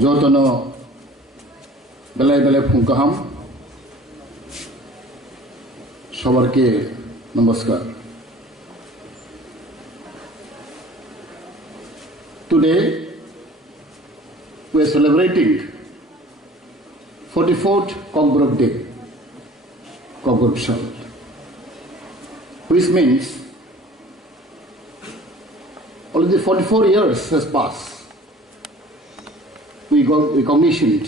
Jotono belai belai phungkaham সবারকে নমস্কার Today we are celebrating 44th Kokborok Day, Kokborok Shal, which means already 44 years has passed. We commissioned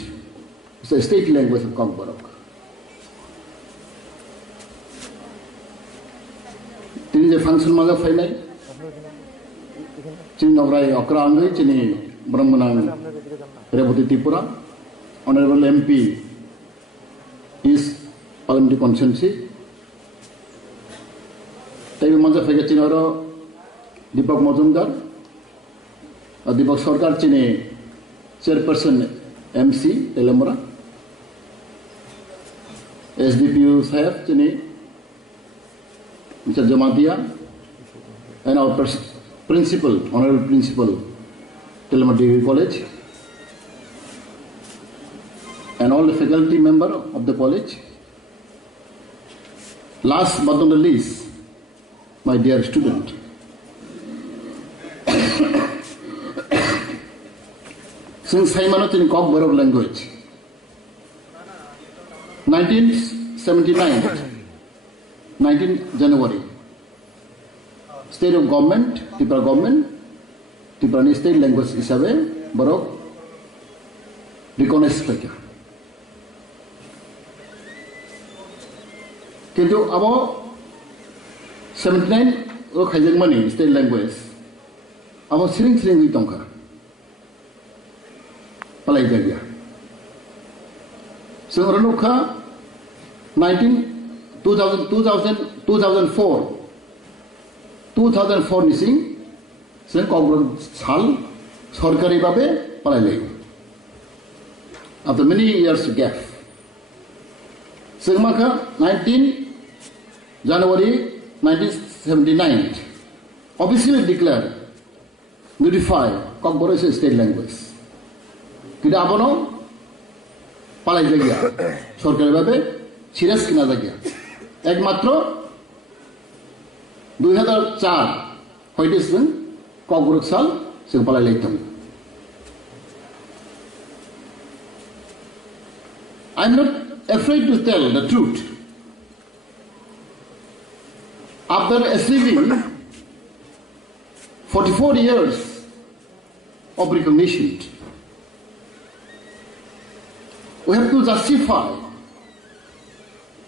the state language of Kokborok. This is a function of the Chini Nograi Okrangi, Chini Brahmanang Rebuti Tripura, Honorable MP is Parliamentary Constituency. Tabi Manza Fegachinoro, Deepak Mazumdar, Deepak Sarkar Chini Chairperson MC Telemura, SDPU Sahib Chini Mr. Jamatia, and our Principal, Honorable Principal, Telemura Degree College, and all the faculty member of the college. Last but not the least, my dear student. Since Haimanot in Kokborok language, 1979, 19 January, State of Government, Tripura State Language hisabe Borok recognized hoike. Kintu abo 79 o khaijangmani state language abo siring hui tongkha palai jagya. Sengranoka 2004 nising sen Kokborok sal sorkari babe palai lai. After many years gap, Sengmaka 19 January 1979 officially declared, notified Kokborok is a state language. Kita abono palai jagya sorkari babe serious kina jagya. একমাত্র 2004 হইতেছেন Kokborok সাল সে পালাই লাইতাম. I'm not afraid to tell the truth. After achieving 44 years of recognition, we have to justify,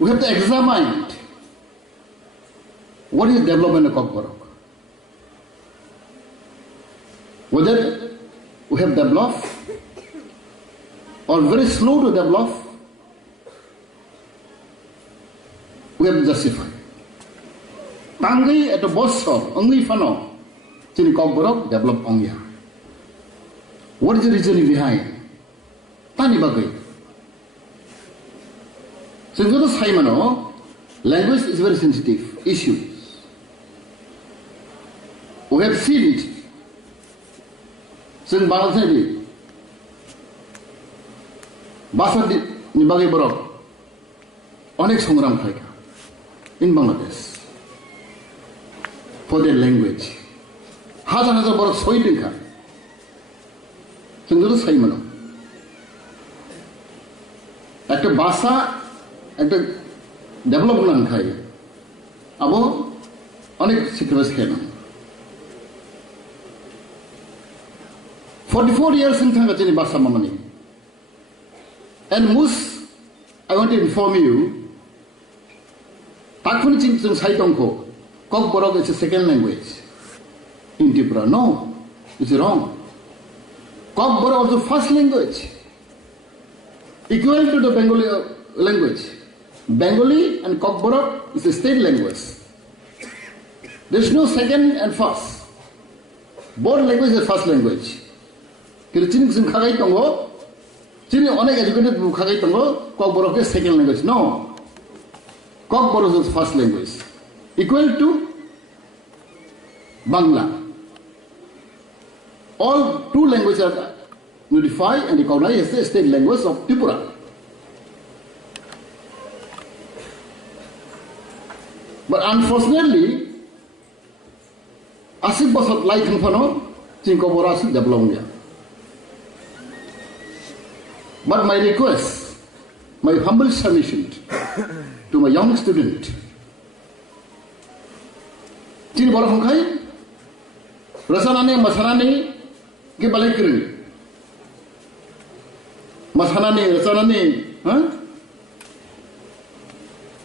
we have to examine what is development of Kokborok. Whether we have developed or very slow to develop, we have to justify. Tangai at a bossor, only fano, Chini Kokborok develop ongya. What is the reason behind? Tani bagai. Since the Saimano, language is very sensitive issue. We have seen it since Bangladesh. Basa ni bagai borok onek songram khaika in Bangladesh for their language. Hazar borok soitin kha. Since the Saimano, একটা ভাষা একটা development খাই আবো অনেক সিক্রেস খাই না 44 years in thanga chini basa mamani. And most I want to inform you takuni chin chung saitongko Kokborok is a second language in Tripura. No, it's wrong. Kokborok is the first language equal to the Bengali language. Bengali and Kokborok is a state language. There is no second and first. Both languages are first language. Kiri chini kusum khagai tongo, chini onek educated khagai tongo, Kokborok is second language. No, Kokborok is first language, equal to Bangla. All two languages are notify and recognize as the state language of Tripura. But unfortunately, asik bosot lai thangfano chingko bora asik develop dia. But my request, my humble submission to my young student, chin bora hongkai, rasanane masanane ke balai kering, masanane rasanane,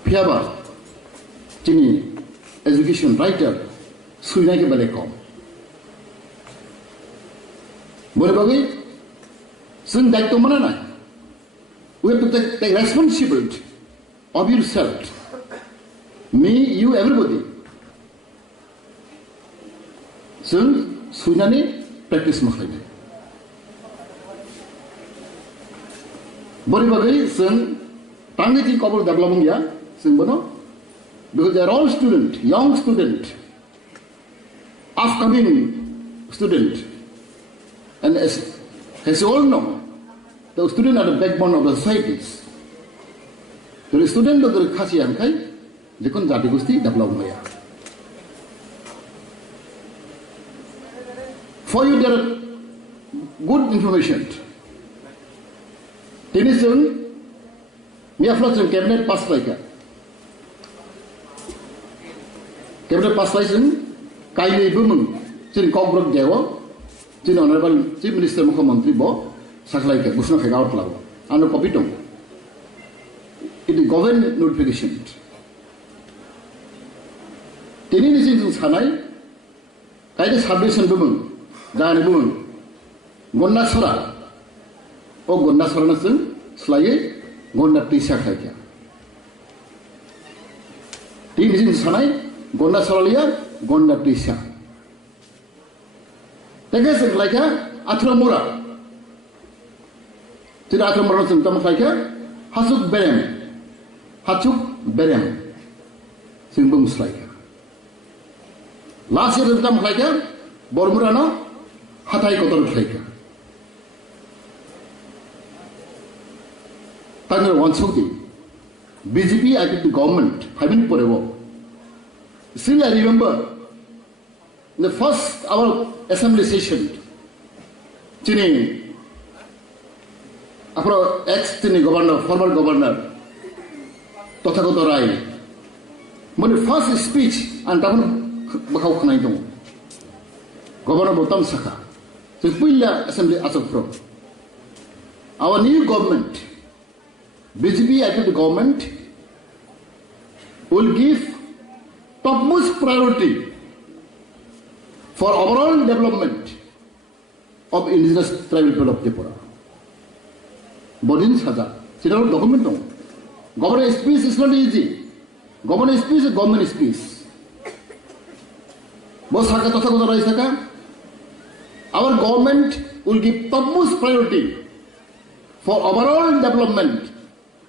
piaba, chini education writer, suina ke balai kom. Boleh bagi, sen daik to mana na? We have to take responsibility of yourself. Me, you, everybody. So, sunani practice makhlai. Bori bagai sen tangi ti couple development ya sen bono because they are all student, young student, upcoming student, and as you all know. The students are the backbone of the societies. The student of the khasi angkai, jekon jati gusti develop maya. For you there are good information. Tenison, me afloat in cabinet pass like cabinet pass license, kaili bumung, chin Kokborok dewa, chin honorable Chief Minister Montri bo. Saklai ke busna khega out lago anu copy to it is government notification tini ni sing sanai kaide submission bumung jani bumung gonna sora o gonna sora na sing slai gonna tisa khaika tini sing sanai gonna sora liya gonna tisa tege sing laika athra mura tidak akan merasa tentang mereka hasuk berem singbung selaka last year tentang mereka bormurana hatai kotor selaka tanya wansukti BJP I think the government having forever still I remember in the first our assembly session chini After ex-Tini governor, former governor, Tothagoto Rai, when the first speech, and Taman Bakau Kanaito, Governor Botam Saka, so Puilla Assembly as of from. Our new government, BJP active government, will give topmost priority for overall development of indigenous tribal people of Tripura. Bodin Saja, sit down document. Government speech is not easy. Government speech is government speech. Our government will give topmost priority for overall development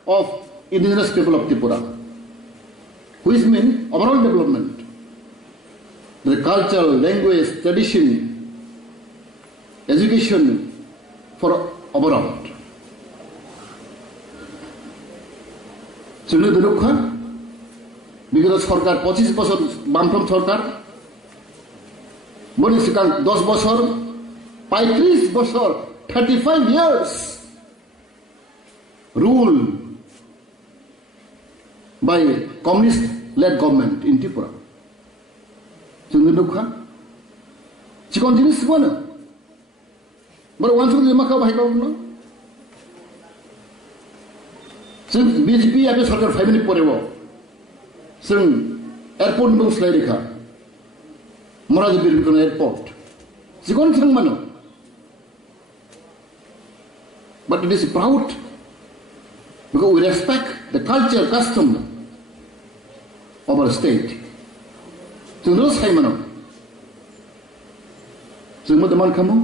of indigenous people of Tripura. Which means overall development. The culture, language, tradition, education for overall. Sunu dulu kan, because सरकार 25 বছর বামফ্রন্ট সরকার, বলি সেখান 10 বছর, 35 বছর, 35 years rule by communist-led government in Tripura. Sunu dulu kan, cikon jenis mana? Baru wansuk lima kau bahaya kau mana?ซึ่ง BJP abe sarkar family poreboซึ่ง airport bung slai rekha Moraji Birbikan airport sikon sang mano but it is proud because we respect the culture custom of our stateซึ่งรู้ใช่manoซึ่งmo teman kamu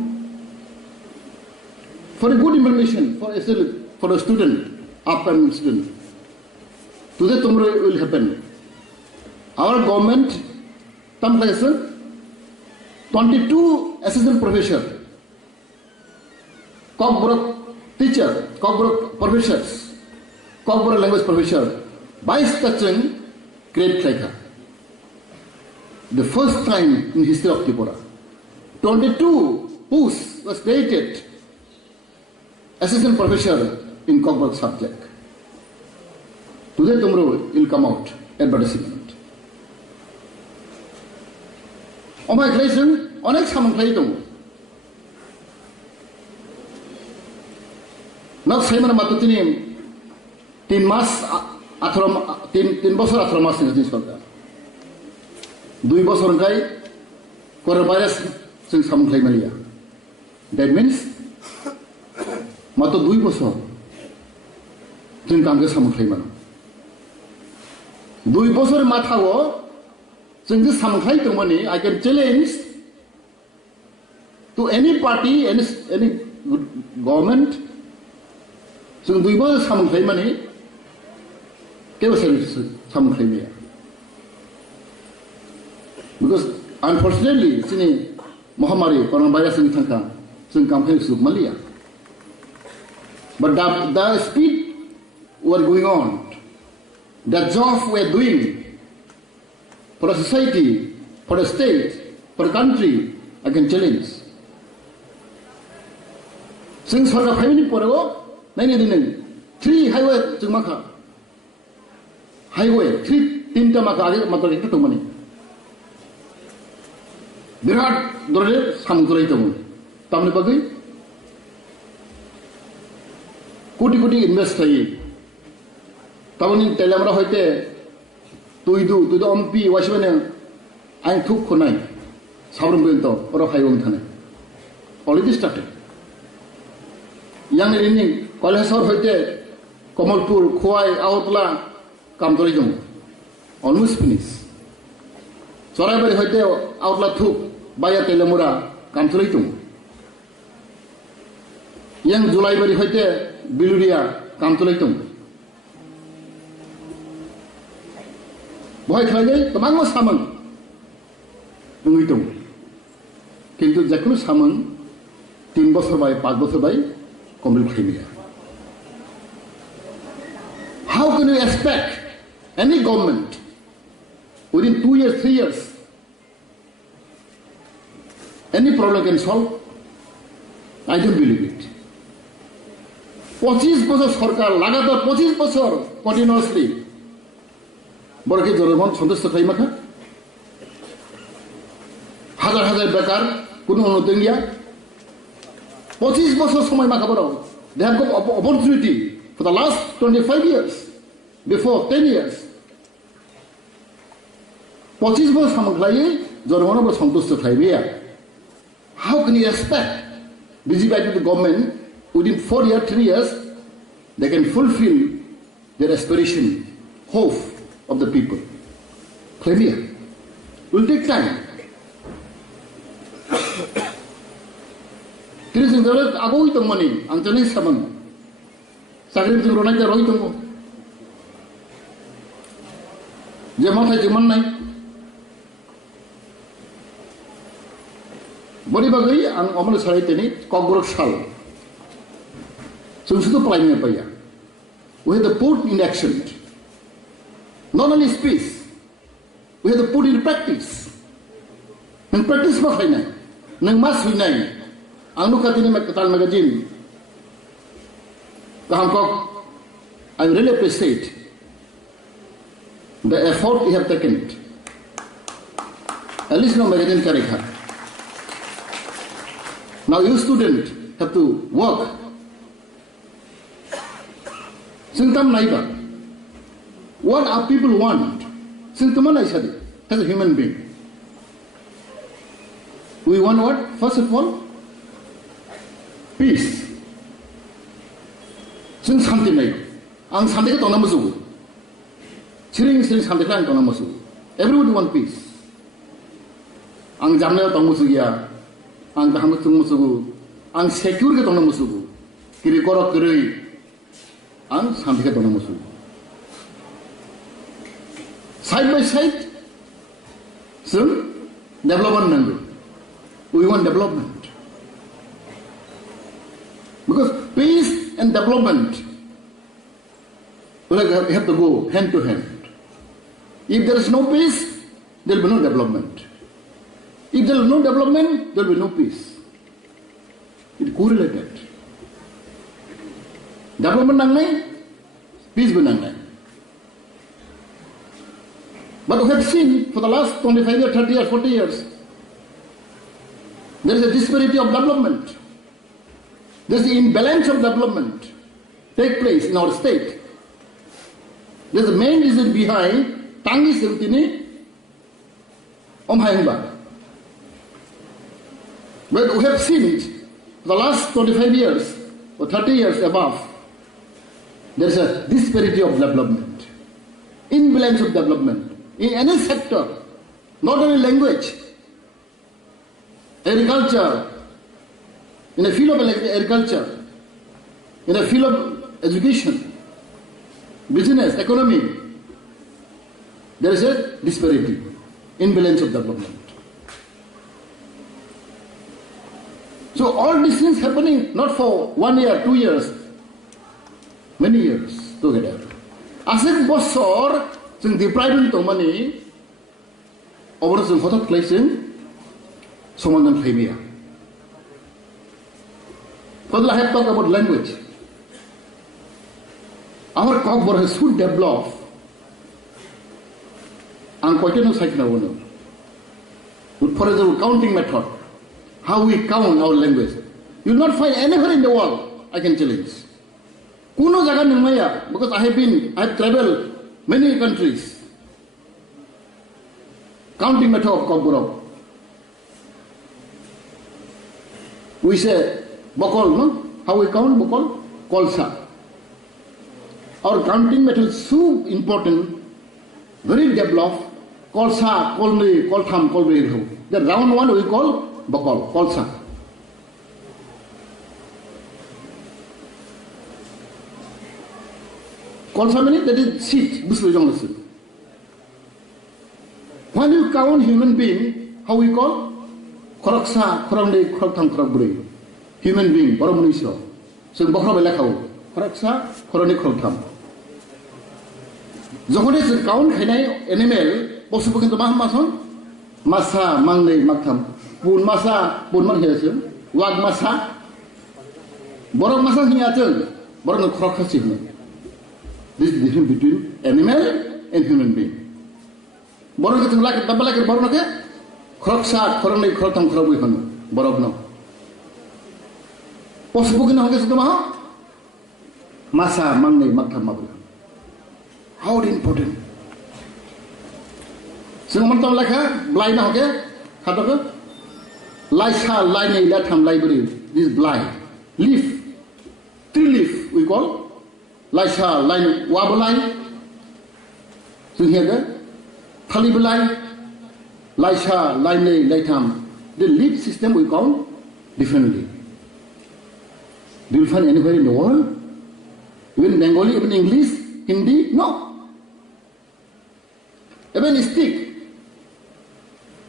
for a good information for a student upcoming student. Today tomorrow will happen. Our government, 22 assistant professor Kokborok teacher, Kokborok professors, Kokborok language professor, by touching great Klaika. The first time in history of Tripura. 22 posts was created assistant professor in Kokborok subject. Today, tomorrow, will come out advertisement. Omai Clayson, Onex Hamon Clayton. Not Simon Matutinim, Tin Mas Atrom, Tin Bosor Atromas in this program. Do you Bosor Guy? Coronavirus since some Claymalia. That means Mato Dui Bosor. Tin Kangas Hamon Clayman. Dui Bosor Matawo, since this Hamon Clayton money, I can challenge to any party, any government. So we were some claim money, give us some claim. Because unfortunately, Sini Mohamari, coronavirus in Tanka, some companies look Malia. But the speed were going on, the job we are doing for a society, for a state, for a country, I can challenge. Since for a family for 3 highway to Maka. Highway, 3 Tinta Maka, Maka to money. There are some great money. Tamipagi Kuti invest. Tawani Telamra Hote, to the Ompi, Washman, I took Konai, Saurum Bento, or a highway Tane. Already started. Young evening. Kolesor hoite Komalpur, Khoi, Outla, Kamtorijum. Almost finished. Sorabari hoite Outla Thuk, Baya Telemura, Kamtorijum. Young Julaibari hoite Biluria, Kamtorijum. Boy Klage, the man was summoned. Ungitum. Kintu Jakus summoned, Timbosor by Pagosor by Komil. How can you expect any government within 2 years, 3 years, any problem can solve? I don't believe it. 25 বছর সরকার লাগাতার 25 বছর continuously বড়কে জনগণ সন্তুষ্ট থাই মাখা হাজার হাজার বেকার কোনো উন্নতি গিয়া 25 বছর সময় মাখা বড় they have got opportunity for the last 25 years before 10 years 25 বছর সামগ্রাই জনগণ সন্তুষ্ট থাইবে how can you expect busy by the government within 4 years 3 years they can fulfill their aspiration hope of the people clear will take time Tiris in the agoi to money antoni saman sagrim tu ronai ja roi to je mathai je man nai bori bagai ang amol sarai teni Kokborok sal Sunsudu Prime Paya. We have to put in action. Not only speech, we have to put in practice. And practice what I know. Nang mas we know. Ang nukatini magkatal magazine. Kahangkok, I really appreciate the effort you have taken. At least no magazine karikha. Now you students have to work. Symptom naiba. What our people want? Symptom naisadi. As a human being. We want what? First of all, peace. Sing santi naiba. Ang santi ka tona masugu. Siring santi ka tona masugu. Everybody want peace. Ang jamne ka tona masugiya. Ang dahamat tona masugu. Ang secure ka tona masugu. Kiri korok kiri. Ang sampai ke musuh. Side by side, soon development nandu. We want development. Because peace and development will have to go hand to hand. If there is no peace, there will be no development. If there is no development, there will be no peace. It correlated. Development nang nahi, peace भी nang nahi. But we have seen for the last 25 years, 30 years, 40 years, there is a disparity of development. There is the imbalance of development take place in our state. There is the main reason behind tangi sirtini omhayangba. But we have seen it for the last 25 years or 30 years above. There is a disparity of development, imbalance of development in any sector, not only language, agriculture, in the field of agriculture, in the field of education, business, economy, there is a disparity, imbalance of development. So all these things happening not for 1 year, 2 years, many years together. Asik bosor जों deprived tomani over जों hothat placing समाधान फैमिया. Further, I have talked about language. Our Kokborok should develop and continue cycle one. For example, counting method, how we count our language. You will not find anywhere in the world. I can challenge. Kuno jaga nimaya, because I have traveled many countries. Counting method of Kokborok. We say bokol, no? How we count bokol? Kolsa. Our counting method is so important, very developed. Kolsa, kolni, koltham, kolbir. The round one we call bokol, kolsa. Kolsa means that is seat. When you count human being, how we call? Koroksa, korongde, koroktham, korokburi. Human being, boromunisyo. So bokro belakau. Koroksa, korongde, koroktham. Zohone se count henai animal, posu pokin to mason. Masa, mangne, maktham. Pun masa, pun man hiyasun. Wag masa. Borok masa hiyasun. Borok no korokha. This is the difference between animal and human being. Borok ke tumla ke tabla ke borok ke khoroksa khorone khorotam khorobu hon borok no. Posbu ke no ke sutama masa mangne maktham mabu. How important. Singaman tam lekha blai na hoke khato ke lai sa lai nei la tham lai buri. This blai leaf, tree leaf we call. Laisha line wabalai, so here Talibalai, Laisha line laitam. The leaf system we count differently. Do you find anywhere in the world? Even Bengali, even English, Hindi? No. Even stick,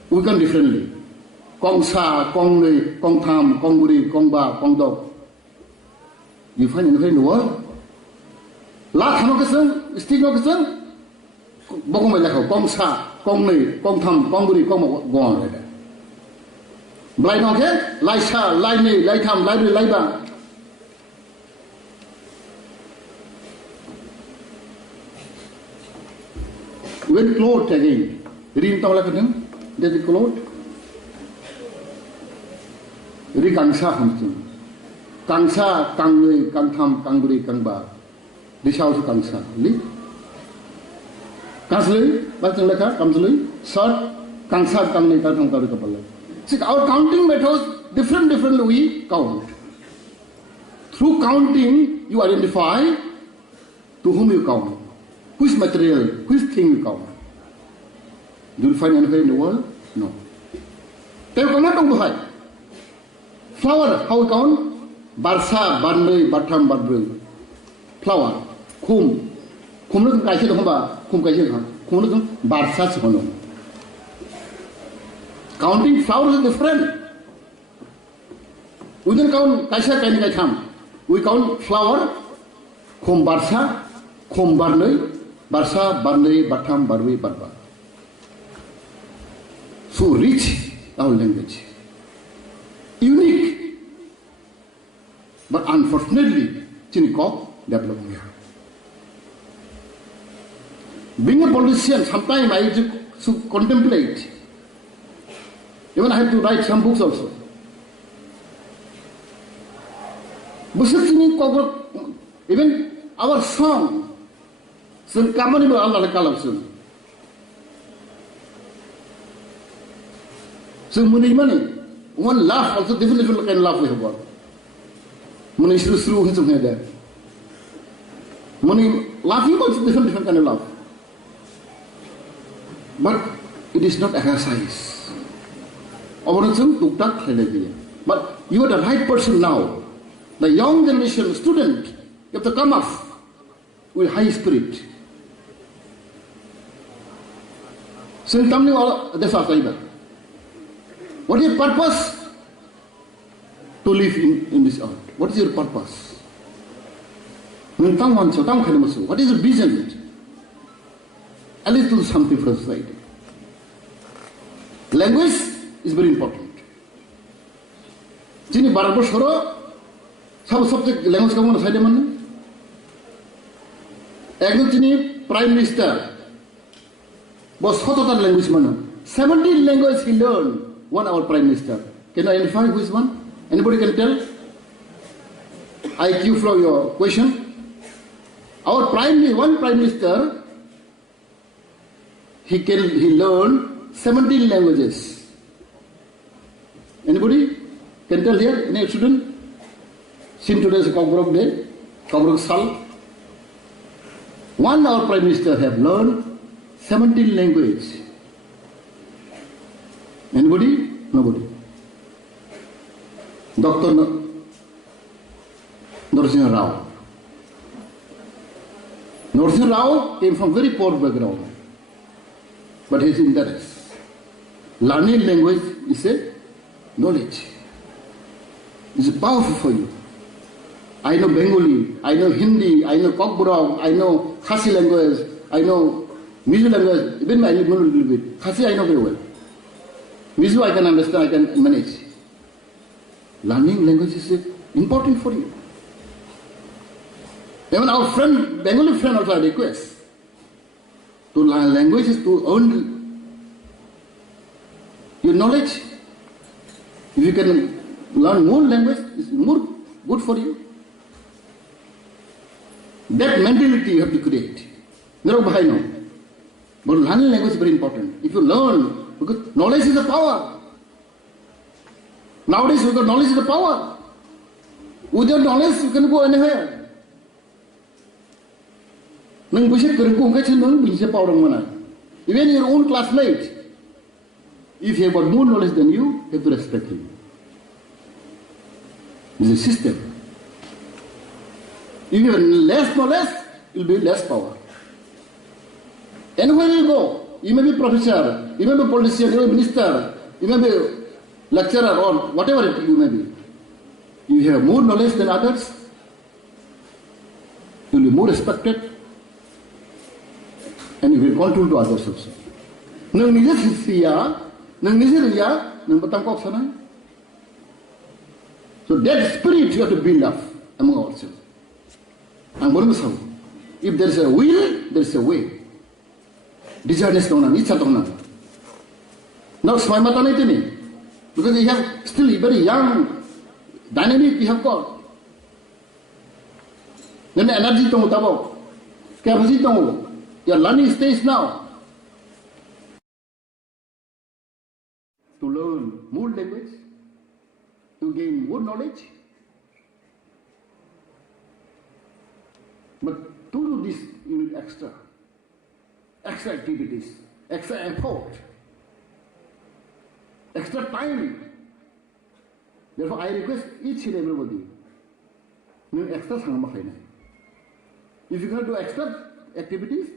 we count differently. Kong sa, kong le, kong tham, kong buri, kong ba, kong dog. You find anywhere in the world? La thano keseng, stick no keseng, bokong mai lekho, kong sa, kong nei, kong tham, kong buri, kong gong le. Blai no ke, lai sa, lai nei, lai tham, lai buri, lai ba. When clothes again, rin tau lekho deng, that is clothes. Ri kangsa hamsun, kangsa, kang nei, kang tham, kang buri, kang ba. This house kangsa, li. Kangsli, bacang lekha, kamsli, short, kangsa, kang nei, kang tham, kang buri. See, our counting methods different we count. Through counting, you identify to whom you count, which material, which thing you count. Do you find anywhere in the world? No. They will not count high. Flower, how we count? Barsa, barnei, batam, barbui. Flower. Khum no tum kaise khum ba khum kaise khum no tum barsa se hono. Counting flowers is different. We don't count kaisa kaini kai tham. We count flower, khom barsa, khom barnei, barsa, barnei, batham, barwe, barba. So rich our language. Unique. But unfortunately, Chinikok developed here. Being a politician, sometimes I should contemplate. Even I have to write some books also. Even our song, sun kamani ba Allah kalam sun. So money, one laugh also different kind of laugh we have got. Money is through something there. Money laughing also different kind of laugh. But it is not exercise. But you are the right person now. The young generation student, you have to come up with high spirit. So what is your purpose to live in this earth? What is your purpose? What is the vision? At least do something for society. Language is very important. Chini barabar shoro, sab subject language ka mona saide manne. Ekdom chini prime minister, bos khototar language mana. 17 languages he learned. One our prime minister. Can you identify who is one? Anybody can tell? IQ from your question. Our one prime minister, he learned 17 languages. Anybody can tell here? Any student? Since today is a Kokborok day, Kokborok Sal. One our prime minister have learned 17 languages. Anybody? Nobody. Dr. Narasimha Rao. Narasimha Rao came from very poor background, but his interest. Learning language is a knowledge. It's powerful for you. I know Bengali, I know Hindi, I know Kokborok, I know Khasi language, I know Mizo language, even I know a little bit. Khasi I know very well. Mizo I can understand, I can manage. Learning language is important for you. Even our friend, Bengali friend also I request to learn languages to earn your knowledge. If you can learn more language, it's more good for you. That mentality you have to create. But learning language is very important. If you learn, because knowledge is the power. Nowadays, because knowledge is the power. Without knowledge, you can go anywhere. Even your own classmate, if he have got more knowledge than you have to respect him. It's a system. If you have less knowledge, it will be less power. Anywhere you go, you may be professor, you may be politician, you may be minister, you may be lecturer or whatever you may be. If you have more knowledge than others, you will be more respected and you will control to others also. Nang nija siya, nang nija riya, nang batang kok sana. So that spirit you have to build up among ourselves. If there is a will, there is a way. Desires don't have, itcha don't have. Now Swaimata naitini, because we have still very young, dynamic we have got. Then energy don't have, capacity don't have. Your learning stage now. To learn more language, to gain more knowledge. But to do this, you need extra activities, extra effort, extra time. Therefore, I request each and everybody, you extra sangma. If you can do extra activities,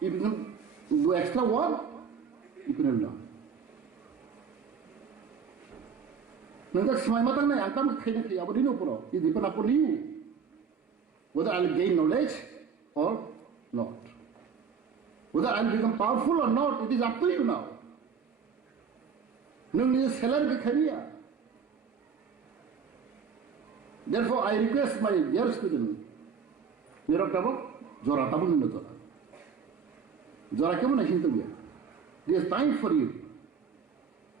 if you can do extra work, you can learn. Nengka semai matang na angkam kena kaya apa dino pura. It depend upon you whether I'll gain knowledge or not. Whether I'll become powerful or not, it is up to you now. Nung ni seller ke kaya. Therefore, I request my dear student, Nirok tabok, Jora tabun nino Jora. Jora kemo na hintu biya. There is time for you.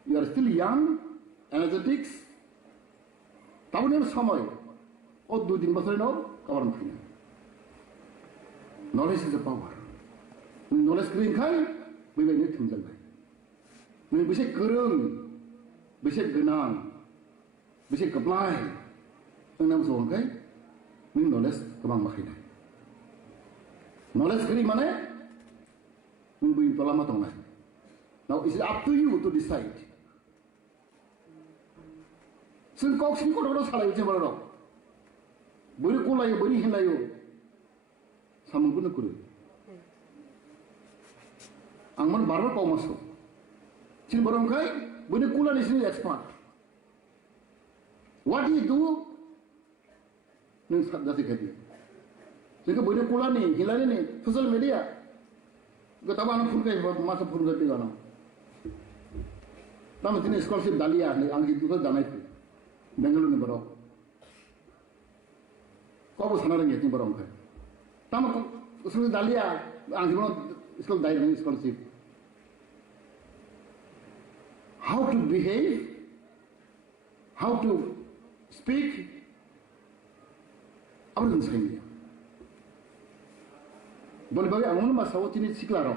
You are still young, energetics. Tabuner samoy. O 2-3 বছর no, kawaran thina. Knowledge is a power. Knowledge kering khai, bibai ni thumjal bai. Ni bishe kereng, bishe genang, bishe kaplai. Ang nam so khai, ni knowledge kabang makhina. Knowledge kering mane, ni bin tola matong nai. Now it is up to you to decide. Sin kok sin ko ro salai je baro. Buri kulayo buri hilayo. Samung kun kuru. Angman barbar kau masuk. Sin barang kai buri kula ni sin expert. What he do? Ning sabda sikati. Jika buri kula ni hilani ni social media. Gata bana phun kai masa phun gati gana. Tama tini scholarship dalia ni angki tu janai tu. Bengaluru ni baro. Kau bos sana rengi ni baro kai. Tama scholarship dalia angki baro school dai ni scholarship. How to behave, how to speak, apa yang saya boleh bagi angon masalah ini siklaro.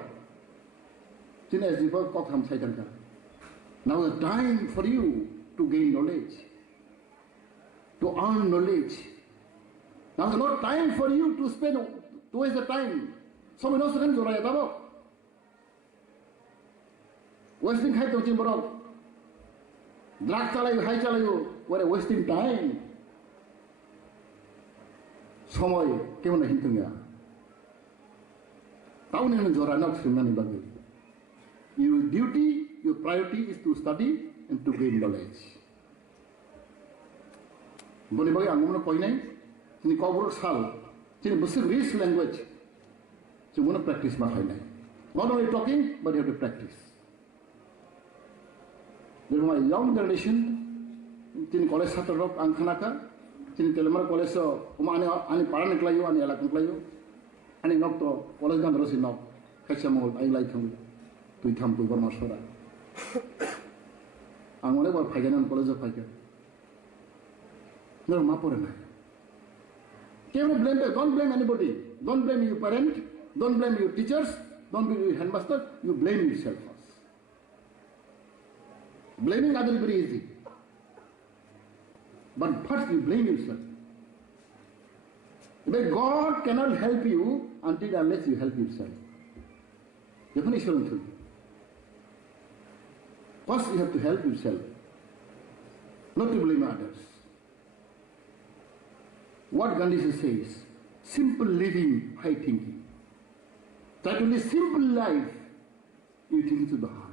Ini esjiba kok ham saya kan. Now the time for you to gain knowledge, to earn knowledge. Now the not time for you to spend, to waste the time. Some of us kan joraya tabo. Wasting khai to cimboro. Drug chalayo, high chalayo, what a wasting time. Somoy kemana hintungnya. Tahun ini jorah nak sebenarnya bagi. Your duty, your priority is to study and to gain knowledge. Boleh bagi anggung mana poin ni? Ini Kokborok sal. Ini besar rich language. Cuma practice makai ni. Not only talking, but you have to practice. Therefore, my young generation, ini college satu rok angkanaka, ini telemar college so, ani paran niklayo, ani elak niklayo. Ani nok to college gan terus nok kaca mongol ai lai thang tu tham tu bar masora angole bar phaiganan college of phaiga no ma pore na can blame don't blame anybody, don't blame your parent, don't blame your teachers, don't blame your headmaster, you blame yourself first. Blaming others is very easy, but first you blame yourself. But God cannot help you until unless you help yourself. Definition 2. First you have to help yourself, not to blame others. What Gandhi says, simple living, high thinking. Try to live simple life, you think to the high.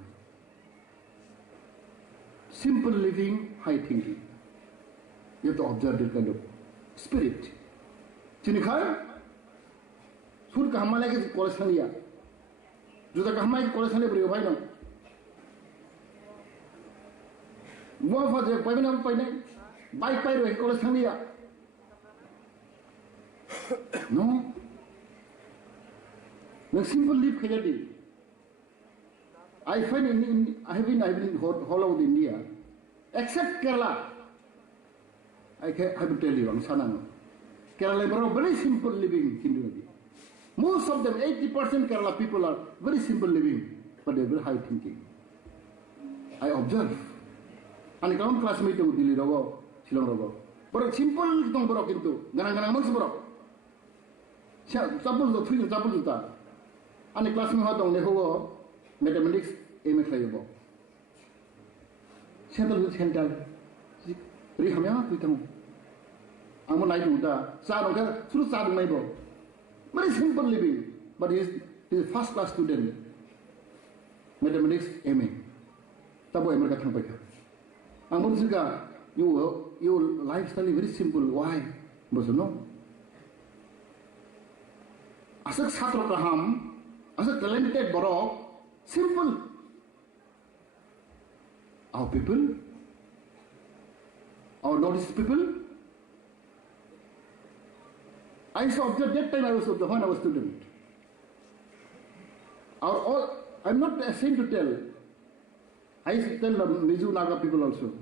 Simple living, high thinking. You have to observe that kind of spirit. Cini khai, sur kahamai lagi college sandia, juta kahamai college sandia beri apa ini? Buat apa je? Pai mana pai ni? Baik pai roh college sandia. No, the simple life kajadi. I find I have been all over India, except Kerala. I have to tell you, I'm Sanang. Kerala are very simple living Hindu. Most of them, 80% Kerala people are very simple living, but they're very high thinking. I observe. And I classmate to Delhi Rogo, Shillong Rogo. But simple little Borok into Ganang Mons Borok. Suppose the three examples that. And the classmate had on the whole mathematics, aim playable. Central Center. Rihamya, Pitam. I'm not like that. Sad, through sad neighbor. Very simple living, but he is a first class student. Mathematics, MA. Tabo America Tampaka. I'm going to your lifestyle is very simple. Why? Because no. As a Satra Kaham, as a talented Borok, simple. Our people, our noticed people. I used to observe that time when I was a student. I'm not ashamed to tell. I used to tell the Mizu Naga people also.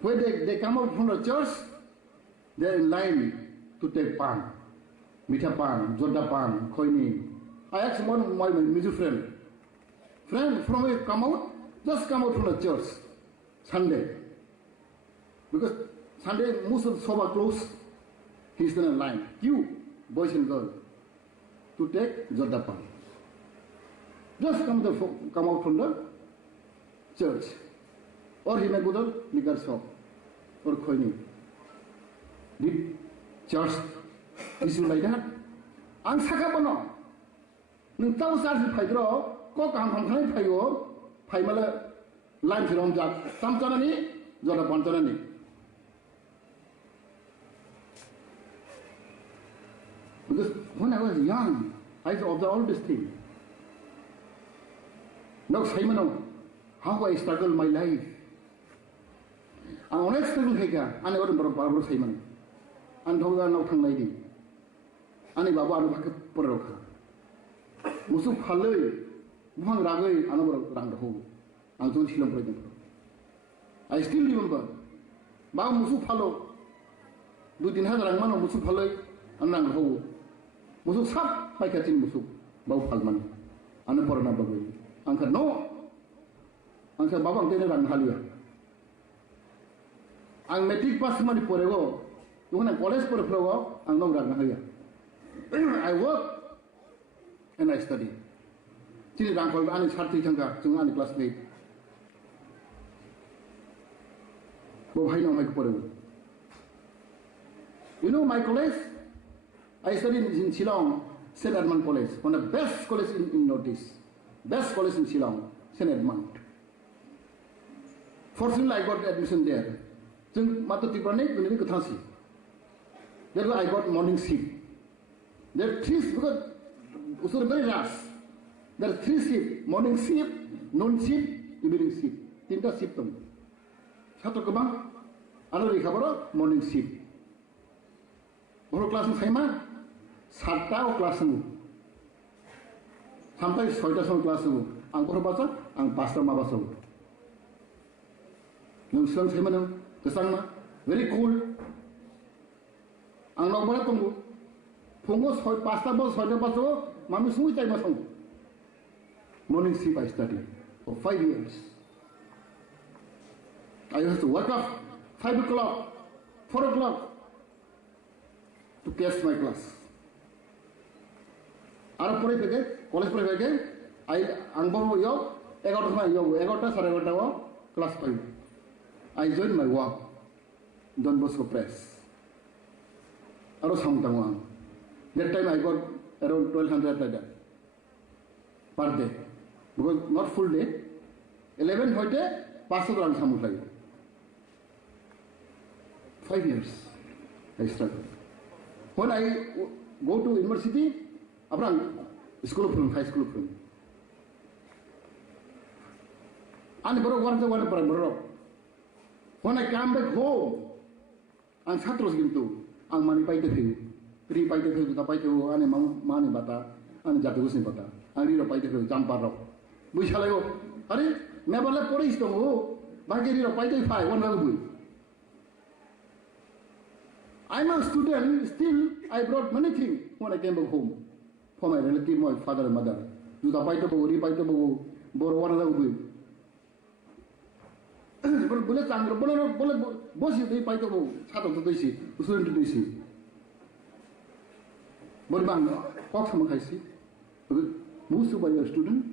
When they come out from the church, they are in line to take pan. Mitha pan, Jodda pan, Khoini. I asked one of my Mizu friend, from where you come out? Just come out from the church, Sunday. Because Sunday, most of the soba close. He's in a line, queue, boys and girls, to take Jodda pan. Just come out from the church. Or he may go to the liquor shop or Khoini. Did church issue like that? Ang saka pa no. Nung tao sa si Paidro, ko kang kang payo, paimala line from Jack. Samtana ni, Jodda Pantana ni. Because when I was young, I observed all these things. Now, Simon, how I struggled my life. Ang honest struggle heka, ani orang baru Simon. An thoga now thang lady. Ani baba anu pakai perokha. Musuh halai, buang ragai anu baru rang dahu. Ang tuan silam pergi. I still remember. Bapa musuh halo. 2 दिन hari rang mana musuh halai, an rang dahu. Musuh sab pai kacin musuh bau palman. Anu pernah bagai. Angkat no. Angkat bapa angkat rang halia. Ang metric pass mani porego. Tuhan college porego ang nom rang halia. I work and I study. Cini rang kol ani sarti jangka jung ani classmate. Bo bhai no mai porego. You know my college? I studied in Shillong, St. Edmund College, one of the best colleges in Northeast. Best college in Shillong, St. Edmund. Fortunately, I got admission there. So, therefore, I got morning shift. There are 3 shifts because it was very rush. There are 3 shifts: morning shift, noon shift, evening shift. 3 shift. Satu kebang, anu recover morning shift. Baru kelas sama, 7 kelas sampai 6 kelas ang baru baca, ang pastor ma baca. Nung silang sama nung kesang ma, very cool. Ang nomor tunggu, punggus pastor bos 6 baca, mami semua cai masang. Morning shift I study for 5 years. I used to wake up 5 o'clock, 4 o'clock. To catch my class. Arab pore peke, college pore peke, I angbo yo, 11 sama yo, 11 11 class 5. I joined my work, Don Bosco Press. Aro samtangwang. That time I got around 1200 like that per day, because not full day. 11 hoite 500 rang samut lagi. 5 years I struggled. When I go to university, apran school from high school from. And when I come back home, ang satros gintu, ang mani paite thu, tri paite thu, ta paite thu, ane mani bata, ane jati gusin bata, ang riro paite thu, jampar rok. Bui salayo, are, Mevar le pore isto ho, bagi riro paite phai, one lagu bui. I'm a student, still I brought many things when I came back home for my relative, my father and mother. Juta paito bagu, ri paito bagu, boro wana lagu bui. Boleh canggur, boleh bosi di paito bagu, satu tu isi, usulan tu isi. Boleh bang, kok sama kaisi. Most of your student,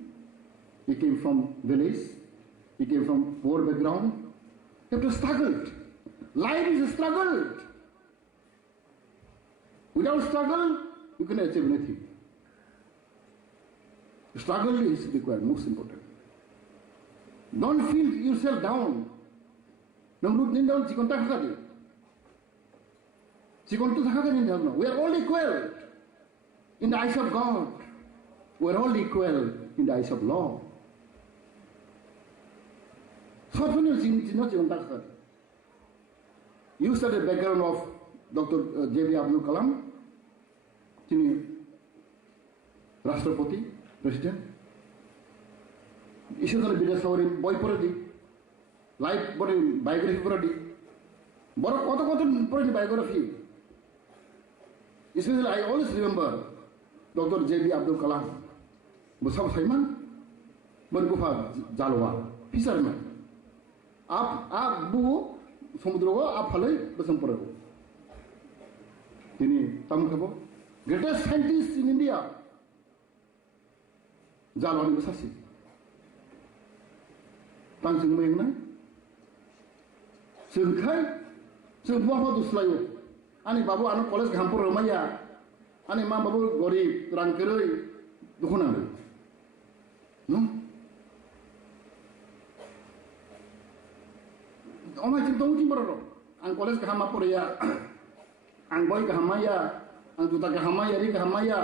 he came from village, he came from poor background. You have to struggle. Life is a struggle. Without struggle, you can achieve anything. Struggle is required, most important. Don't feel yourself down. Nung nindal jikon tak hakadi. Jikon tu hakadi nindal no. We are all equal in the eyes of God. We are all equal in the eyes of law. So jikon tak hakadi. You study the background of Dr. J.B. Abdul Kalam. তিনি রাষ্ট্রপতি president ঈশ্বরকালে বিদ্যাসাগরের বই পড়ে দিই life পড়ে biography পড়ে দিই বড় কত কত পড়ে দিই biography specially I always remember doctor J.B. Abdul Kalam বসাব সাইমান বনগুফা জালওয়া ফিশারম্যান আপ বু সমুদ্র আপ ফালে বসম পড়ে তিনি তামুল খাবো greatest scientist in India. Jalwani besasi. Tangsung mengna. Sengkai, semua apa tu selayu. Ani babu anak kolej gampur ramaya. Ani mam babu gorib, terang keroi, dukungan. No. Omai cintong cimbaro. Ang kolej gampur ya. Ang boy gampaya. Ang tuta kahamaya ri kahamaya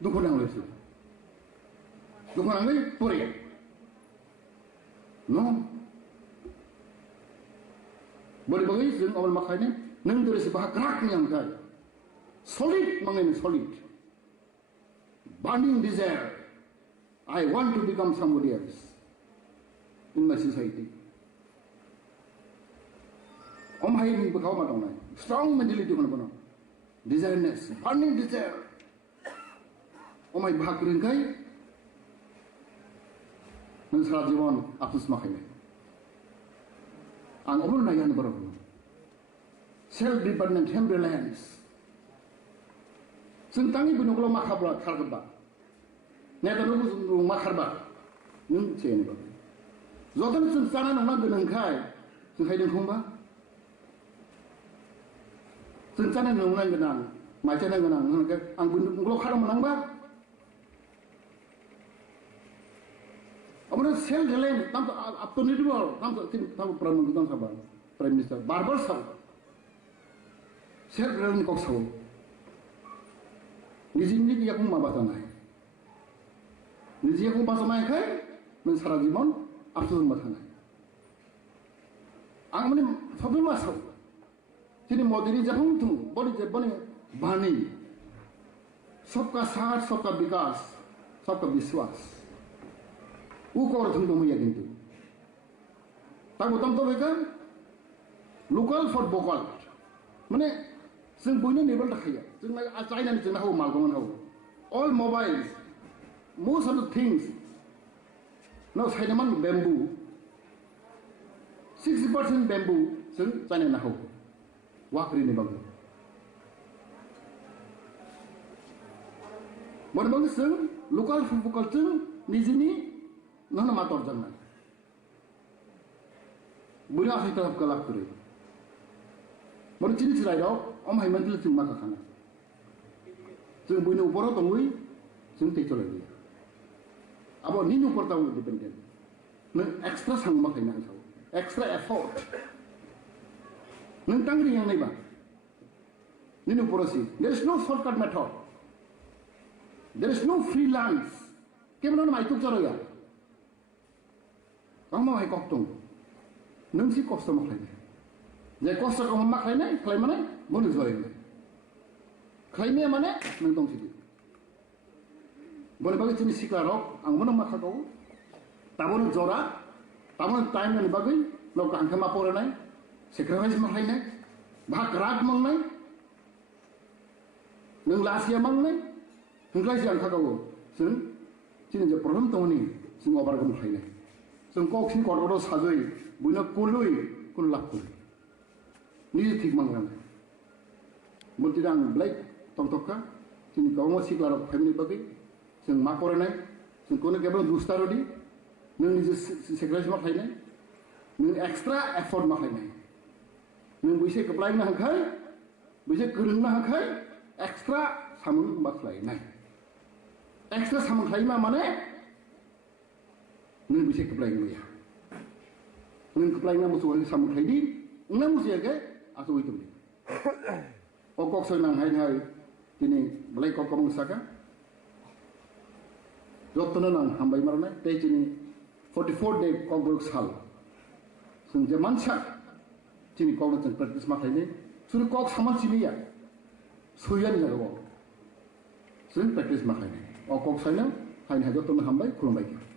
dukunang lesu dukunang le puri no bori bagi sing awal makanya nang dari sebah kerak yang kai solid mangen solid burning desire I want to become somebody else in my society om hai ni bakau ma dong nai strong mentality kon bono desireness, burning desire. Omai bahag ringkai, nang sarat jiwan apus makai. Ang umur na yan baru. Self-dependent, self-reliance. Sentangi binuklo makabra karba. Neta nunggu makarba, nung cien baru. Zotan sensana nang benengkai, sengai dengkumba. Sencana nungan genang, macam genang, ang bunduk karam menang ba? Amun sel jalan, tam apun itu bal, tam pramuditan sabar, prime minister, barbar sab, sel jalan kok sab, nizim ni aku mabatan ay, nizim aku pas samai kai, mensara jiman, apsun matan ay, ang mana sabi masab. Jadi modern jahum tu, body bani bani, सबका साथ, सबका विकास, सबका विश्वास, वो कौर तुम तो मुझे किंतु, ताकि तुम तो बेकर, local for vocal, मने सिंह पुण्य निबल रखिया, सिंह ना चाइना नि चिन्ह हो मालूम हो, all mobiles, most of the things, now Chinaman bamboo, 60% bamboo, Singh China ना हो. Wakri ni bagus. Mana bagus seng, lokal fukal seng, ni sini, nana mator jangan. Bunya asyik terhadap kelak kiri. Mana ciri cerai dok, om hai mantil seng maka kana. Seng bunya upara tungui, seng techo lagi. Abo ni upar tahu dependen. Ne extra sang makai nang tahu, extra effort. Nang tangri yang naiba. Ninu porosi. There is no shortcut method. There is no freelance. Kemana nama itu cara ya? Kamu mau ikut tung? Nung si kosta maklai. Jadi kosta kamu maklai ni, klai mana? Bonus boleh ni. Klai ni mana? Nung tung sini. Boleh bagi jenis sikarok. Ang mana maklai kau? Tabun jora, tabun time ni bagi. Lalu angka mapor ni. Sacrifice maklai ni. Bahak rat mang ni. Nung lasia mang ni. Hingga siang kau, sen, cina je problem tu ni, sen obar kamu maklai ni. Sen kau sini kau orang sajui, buina kului, kun lapul. Ni tik mang ni. Mesti dang black, tong toka, sini kau masih kelar family bagi, sen mapor ni, sen kau nak kebal dusta rodi, nung ni je sacrifice maklai ni, nung extra effort maklai ni. Nung bisa keplai na hakai, bisa kereng na hakai, extra samun maklai ni. Extra samun maklai mana? Nung bisa keplai ni ya. Nung keplai na musuh samun maklai di, Ungna musiaga asu itu ni. Okok soy nang hai tini belai kok komong saka. Jotna nang hambai marana te tini 44 day Kokborok sal. Sung jaman sa tini kok nang practice makai ni. Suri kok sama sini ya. Suyan jago. Suri practice makai ni. Okok soy nang hai jotna hambai kulumbai.